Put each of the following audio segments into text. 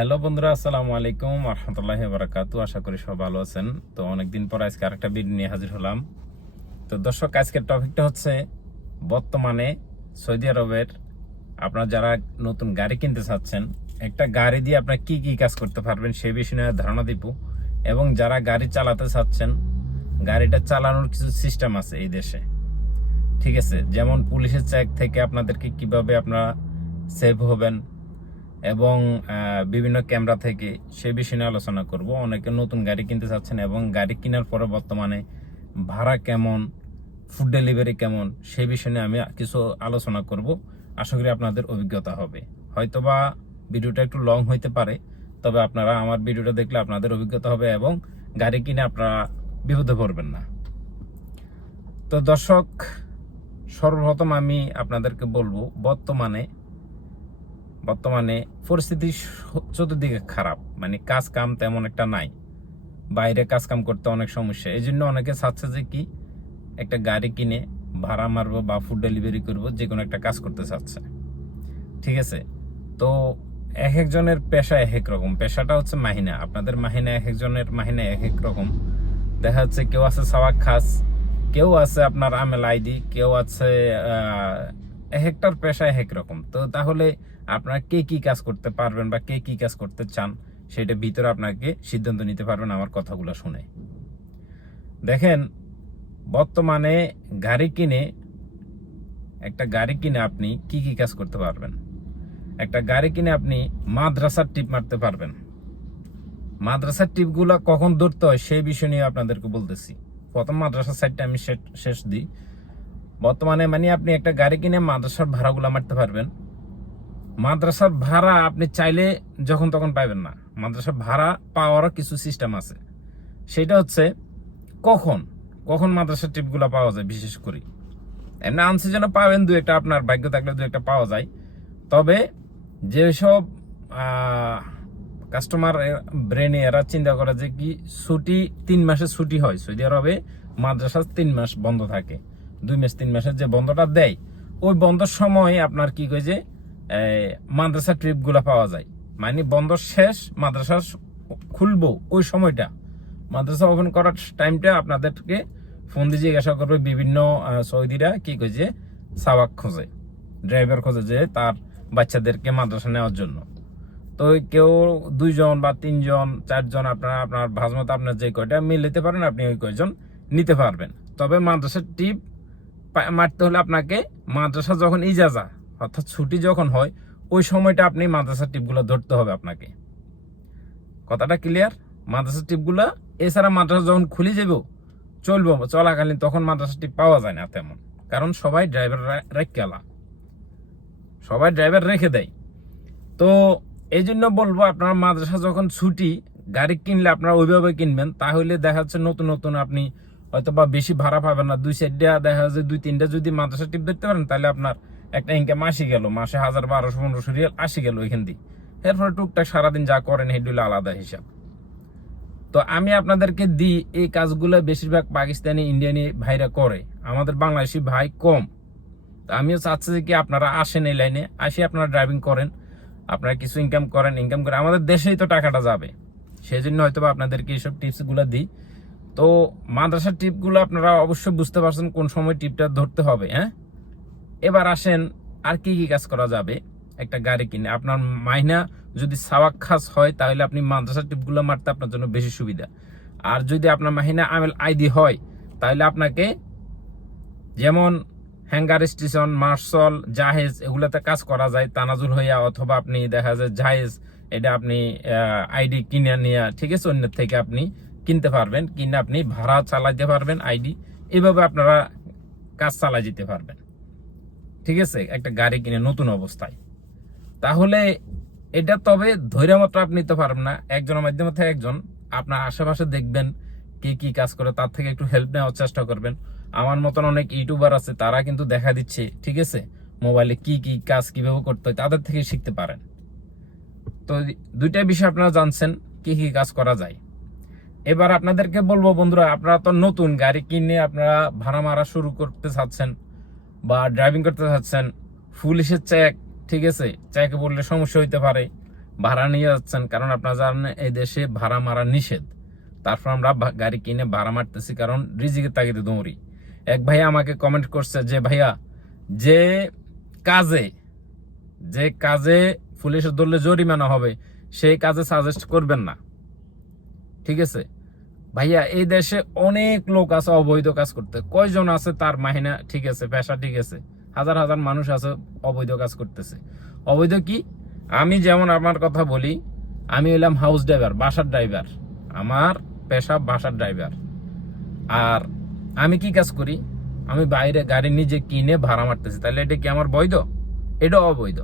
Hello বন্ধুরা, আসসালামু আলাইকুম রহমতুল্লাহ বারাকাতু আশা করি সব ভালো আছেন। তো অনেকদিন পর আজকে আরেকটা ভিডিও নিয়ে হাজির হলাম। তো দর্শক, আজকের টপিকটা হচ্ছে বর্তমানে সৌদি আরবের আপনারা যারা নতুন গাড়ি কিনতে চাচ্ছেন, একটা গাড়ি দিয়ে আপনারা কি কি কাজ করতে পারবেন সে বিষয়ে নিয়ে ধারণা দিব। এবং যারা গাড়ি চালাতে চাচ্ছেন, গাড়িটা চালানোর কিছু সিস্টেম আছে এই দেশে। ঠিক আছে? যেমন পুলিশের চেক থেকে আপনাদেরকে কীভাবে আপনারা সেভ হবেন এবং বিভিন্ন ক্যামেরা থেকে সে বিষয়ে নিয়ে আলোচনা করব। অনেকে নতুন গাড়ি কিনতে চাচ্ছেন এবং গাড়ি কেনার পরে বর্তমানে ভাড়া কেমন ফুড ডেলিভারি কেমন, সে বিষয়ে নিয়ে আমি কিছু আলোচনা করব। আশা করি আপনাদের অভিজ্ঞতা হবে। হয়তোবা ভিডিওটা একটু লং হইতে পারে, তবে আপনারা আমার ভিডিওটা দেখলে আপনাদের অভিজ্ঞতা হবে এবং গাড়ি কিনে আপনারা বিপদে পড়বেন না। তো দর্শক, সর্বপ্রথম আমি আপনাদেরকে বলব, বর্তমানে বর্তমানে পরিস্থিতি চতুর্দিকে খারাপ। মানে কাজ কাম তেমন একটা নাই। বাইরে কাজ কাম করতে অনেক সমস্যা। এই জন্য অনেকে চাচ্ছে যে কি, একটা গাড়ি কিনে ভাড়া মারবো বা ফুড ডেলিভারি করব, যে কোনো একটা কাজ করতে চাচ্ছে। ঠিক আছে? তো এক একজনের পেশা এক এক রকম। পেশাটা হচ্ছে মাহিনা। আপনাদের মাহিনা এক একজনের মাহিনা এক এক রকম। দেখা যাচ্ছে কেউ আছে সাওয়াক খাস, কেউ আছে আপনার আমেল আইডি, কেউ আছে এক একটার পেশা এক এক রকম। তো তাহলে আপনারা কে কি কাজ করতে পারবেন বা কে কি কাজ করতে চান, সেটা ভিতরে আপনাকে সিদ্ধান্ত নিতে পারবেন আমার কথাগুলো শুনে। দেখেন, বর্তমানে গাড়ি কিনে, একটা গাড়ি কিনে আপনি কি কি কাজ করতে পারবেন? একটা গাড়ি কিনে আপনি মাদ্রাসার টিপ মারতে পারবেন। মাদ্রাসার টিপগুলো কখন ধরতে হয় সেই বিষয় নিয়ে আপনাদেরকে বলতেছি। প্রথম মাদ্রাসার সাইডটা আমি শেষ দিই। বর্তমানে মানে আপনি একটা গাড়ি কিনে মাদ্রাসার ভাড়াগুলো মারতে পারবেন। মাদ্রাসার ভাড়া আপনি চাইলে যখন তখন পাবেন না। মাদ্রাসার ভাড়া পাওয়ারও কিছু সিস্টেম আছে। সেটা হচ্ছে কখন কখন মাদ্রাসার টিপগুলো পাওয়া যায় বিশেষ করে। এমনি আনসি যেন পাবেন দু একটা, আপনার ভাগ্য থাকলে দু একটা পাওয়া যায়। তবে যেসব কাস্টমার ব্রেনে এরা চিন্তা করে যে কি ছুটি, তিন মাসের ছুটি হয়। সৌদি আরবে মাদ্রাসা তিন মাস বন্ধ থাকে। দুই মাস, তিন মাসের যে বন্ধটা দেয়, ওই বন্ধর সময় আপনার কি কই যে মাদ্রাসা ট্রিপগুলা পাওয়া যায়। মানে বন্ধ শেষ, মাদ্রাসা খুলবো ওই সময়টা। মাদ্রাসা ওপেন করার টাইমটা আপনাদেরকে ফোন দিয়ে জিজ্ঞাসা করবে বিভিন্ন সৌদিরা কি যে, সাওয়াক খোঁজে ড্রাইভার খোঁজে যে তার বাচ্চাদেরকে মাদ্রাসা নেওয়ার জন্য। তো কেউ দুইজন বা তিনজন, চারজন আপনার আপনার ভাজমত আপনার যে কয়টা মিল নিতে পারেন, আপনি ওই কয়জন নিতে পারবেন। তবে মাদ্রাসার টিপ মারতে হলে আপনাকে মাদ্রাসা যখন ইজাজা, অর্থাৎ ছুটি যখন হয়, ওই সময়টা আপনি মাদ্রাসার টিপগুলো ধরতে হবে আপনাকে। কথাটা ক্লিয়ার মাদ্রাসার টিপগুলো, এছাড়া মাদ্রাসা যখন খুলে যাব, চলবো, চলাকালীন তখন মাদ্রাসা টিপ পাওয়া যায় না তেমন। কারণ সবাই ড্রাইভার রেখেলা সবাই ড্রাইভার রেখে দেয়। তো এই জন্য বলব, আপনার মাদ্রাসা যখন ছুটি, গাড়ি কিনলে আপনারা ওইভাবে কিনবেন, তাহলে দেখা যাচ্ছে নতুন নতুন আপনি হয়তো বা বেশি ভাড়া পাবেন না। দুই সাইডটা দেখা যাচ্ছে দুই, তিনটা যদি মাদ্রাসা টিপ দেখতে পারেন, তাহলে আপনার একটা ইনকাম আসি গেল। মাসে হাজার বারোশো, পনেরোশো রিয়াল আসি গেল ওইখান দিয়ে। এরপরে টুকটাক সারাদিন যা করেন হেডুলে আলাদা হিসাব। তো আমি আপনাদেরকে দিই, এই কাজগুলো বেশিরভাগ পাকিস্তানি, ইন্ডিয়ানি ভাইরা করে। আমাদের বাংলাদেশি ভাই কম। তো আমিও চাচ্ছি যে কি আপনারা আসেন এই লাইনে, আসি আপনারা ড্রাইভিং করেন, আপনারা কিছু ইনকাম করেন ইনকাম করে আমাদের দেশেই তো টাকাটা যাবে। সেই জন্য হয়তো আপনাদেরকে এইসব টিপসগুলো দিই। তো মাদ্রাসার টিপগুলো আপনারা অবশ্যই বুঝতে পারছেন কোন সময় টিপটা ধরতে হবে হ্যাঁ? এবার আসেন, আর কি কি কাজ করা যাবে? একটা গাড়ি কিনে। আপনার মাইনা যদি সাওয়াক খাস হয়, তাহলে আপনি মাদ্রাসার টিপগুলো মারতে আপনার জন্য বেশি সুবিধা। আর যদি আপনার মাহিনা আমেল আইডি হয়, তাহলে আপনাকে যেমন হ্যাঙ্গার স্টেশন, মার্শাল, জাহেজ, এগুলাতে কাজ করা যায়, তানাজুল হইয়া, অথবা আপনি দেখা যায় জাহেজ, এটা আপনি আইডি কিনে নিয়ে, ঠিক আছে? অন্যের থেকে আপনি কিনতে পারবেন, কিনে আপনি ভাড়া চালাইতে পারবেন, আইডি, এভাবে আপনারা কাজ চালাই যেতে পারবেন। ঠিক আছে? একটা গাড়ি কিনে নতুন অবস্থায়। তাহলে এটা তবে ধৈর্য মাত্র আপনি নিতে পারবেন না। একজনের মাধ্যমে থেকে একজন আপনার আশেপাশে দেখবেন কে কি কাজ করে, তার থেকে একটু হেল্প নেওয়ার চেষ্টা করবেন। আমার মতন অনেক ইউটিউবার আছে, তারা কিন্তু দেখা দিচ্ছে, ঠিক আছে? মোবাইলে কি কি কাজ কীভাবে করতে হয়, তাদের থেকে শিখতে পারেন। তো দুইটা বিষয় আপনারা জানছেন, কি কি কাজ করা যায়। এবার আপনাদেরকে বলব বন্ধুরা, আপনারা তো নতুন গাড়ি কিনে আপনারা ভাড়া মারা শুরু করতে চাচ্ছেন বা ড্রাইভিং করতে চাচ্ছেন পুলিশের চেক ঠিক আছে? চেকে বললে সমস্যা হইতে পারে, ভাড়া নিয়ে যাচ্ছেন, কারণ আপনারা জানেন এই দেশে ভাড়া মারা নিষেধ। তারপর আমরা গাড়ি কিনে ভাড়া মারতেছি, কারণ রিজিকের তাগিদে দৌড়ি। এক ভাইয়া আমাকে কমেন্ট করছে যে, ভাইয়া, যে কাজে যে কাজে পুলিশের ধরলে জরিমানা হবে, সেই কাজে সাজেস্ট করবেন না। ঠিক আছে? ভাইয়া, এই দেশে অনেক লোক আছে, অবৈধ কাজ করতে। কয়জন আছে তার মাহিনা? ঠিক আছে, পেশা ঠিক আছে। হাজার হাজার মানুষ আছে, অবৈধ কাজ করতেছে। অবৈধ কি? আমি যেমন আমার কথা বলি, আমি হইলাম হাউস ড্রাইভার বাসার ড্রাইভার আমার পেশা বাসার ড্রাইভার আর আমি কি কাজ করি? আমি বাইরে গাড়ি নিজে কিনে ভাড়া মারতেছি। তাহলে এটা কি আমার বৈধ? এটা অবৈধ।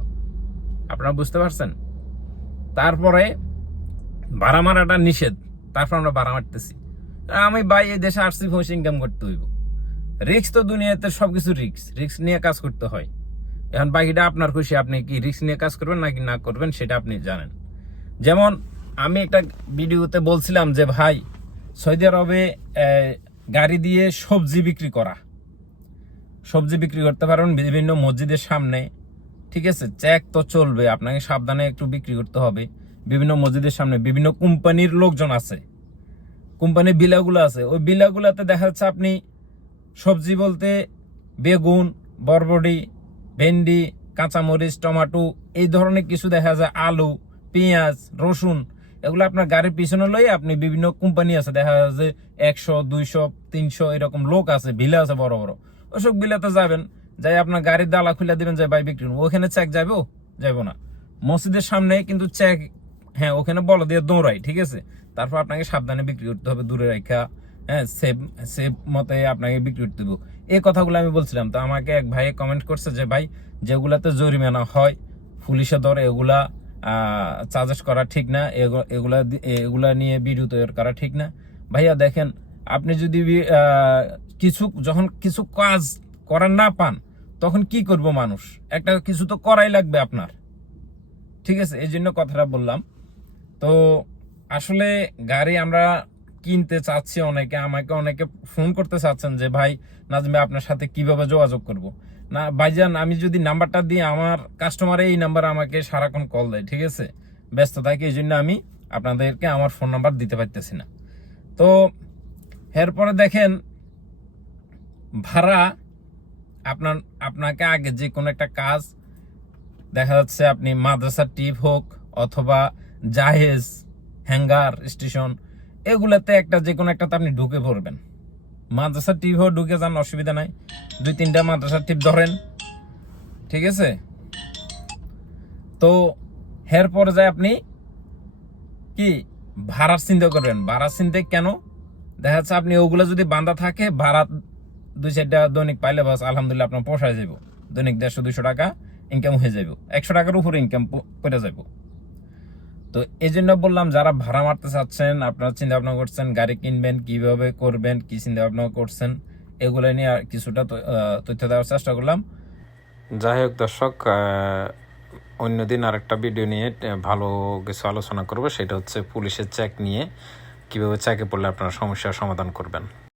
আপনারা বুঝতে পারছেন? তারপরে ভাড়া মারাটা নিষেধ। তারপর আমরা বাড়া মারতেছি আমি বাই এই দেশে আসছি পয়সা ইনকাম করতে হইব। রিক্স তো দুনিয়াতে সবকিছু রিক্স রিক্স নিয়ে কাজ করতে হয়। এখন বাকিটা আপনার খুশি, আপনি কি রিক্স নিয়ে কাজ করবেন নাকি না করবেন সেটা আপনি জানেন। যেমন আমি একটা ভিডিওতে বলছিলাম যে, ভাই, সৌদি আরবে গাড়ি দিয়ে সবজি বিক্রি করা। সবজি বিক্রি করতে পারেন বিভিন্ন মসজিদের সামনে। ঠিক আছে? চেক তো চলবে, আপনাকে সাবধানে একটু বিক্রি করতে হবে। বিভিন্ন মসজিদের সামনে বিভিন্ন কোম্পানির লোকজন আছে। কোম্পানির বিলাগুলো আছে। ওই বিলাগুলাতে দেখা যাচ্ছে আপনি সবজি বলতে বেগুন বরবডি ভেন্ডি, কাঁচামরিচ, টমাটো, এই ধরনের কিছু দেখা যায়, আলু, পেঁয়াজ, রসুন, এগুলো আপনার গাড়ির পিছনে লই আপনি বিভিন্ন কোম্পানি আছে। দেখা যায় যে একশো, দুইশো, তিনশো এরকম লোক আছে, বিলা আছে বড় বড়। ওসব বিলাতে যাবেন, যাই আপনার গাড়ির দালা খুলে দিবেন, যে ভাই বিক্রি। ওখানে চেক যাব যাব না। মসজিদের সামনে কিন্তু চেক হ্যাঁ ওখানে বলো দিয়ে দৌড়াই ঠিক আছে? তারপর আপনাকে সাবধানে বিক্রি করতে হবে, দূরে রেখা হ্যাঁ সেভ সেভ মতে আপনাকে বিক্রি করতে দেবো এই কথাগুলো আমি বলছিলাম, তো আমাকে এক ভাই কমেন্ট করছে যে, ভাই, যেগুলাতে জরিমানা হয় পুলিশে ধরে এগুলা চার্জেস করা ঠিক না, এগু- এগুলা এগুলা নিয়ে ভিডিও তৈরি করা ঠিক না। ভাইয়া, দেখেন, আপনি যদি কিছু, যখন কিছু কাজ করার না পান, তখন কি করব মানুষ? একটা কিছু তো করাই লাগবে আপনার। ঠিক আছে? এই জন্য কথাটা বললাম। তো আসলে গাড়ি আমরা কিনতে চাচ্ছি অনেকে, আমাকে অনেকে ফোন করতে চাচ্ছেন যে, ভাই, নাজমে আপনার সাথে কীভাবে যোগাযোগ করব? না, ভাইজান, আমি যদি নাম্বারটা দিই, আমার কাস্টমার এই নাম্বার আমাকে সারাক্ষণ কল দেয়, ঠিক আছে? ব্যস্ত থাকে এই জন্য আমি আপনাদেরকে আমার ফোন নাম্বার দিতে পারতেছি না। তো এরপরে দেখেন, ভাড়া আপনার, আপনাকে আগে যে কোনো একটা কাজ, দেখা যাচ্ছে আপনি মাদ্রাসার টিপ হোক অথবা জাহেজ, হ্যাঙ্গার, স্টেশন, এগুলাতে একটা যে কোনো একটাতে আপনি ঢুকে পড়বেন। মাদ্রাসার টিপ হোক ঢুকে যান, অসুবিধা নাই। দুই তিনটা মাদ্রাসার টিপ ধরেন। ঠিক আছে? তো হের পরে যায় আপনি কি? ভাড়ার চিন্তা করবেন। ভাড়ার চিন্তা কেন? দেখা যাচ্ছে আপনি ওগুলো যদি বান্ধা থাকে, ভাড়া দুই চারটা দৈনিক পাইলে বাস আলহামদুলিল্লাহ আপনার পোষায় যাব দৈনিক দেড়শো, দুইশো টাকা ইনকাম হয়ে যাব একশো টাকার উপরে ইনকাম করে যাব তো এই জন্য বললাম, যারা ভাড়া মারতে চাচ্ছেন, আপনারা চিন্তা ভাবনা করছেন গাড়ি কিনবেন, কীভাবে করবেন, কি চিন্তা ভাবনা করছেন, এগুলো নিয়ে আর কিছুটা তথ্য দেওয়ার চেষ্টা করলাম। যাই হোক দর্শক অন্যদিন আরেকটা ভিডিও নিয়ে ভালো কিছু আলোচনা করব। সেটা হচ্ছে পুলিশের চেক নিয়ে কীভাবে চেকে পড়লে আপনারা সমস্যার সমাধান করবেন।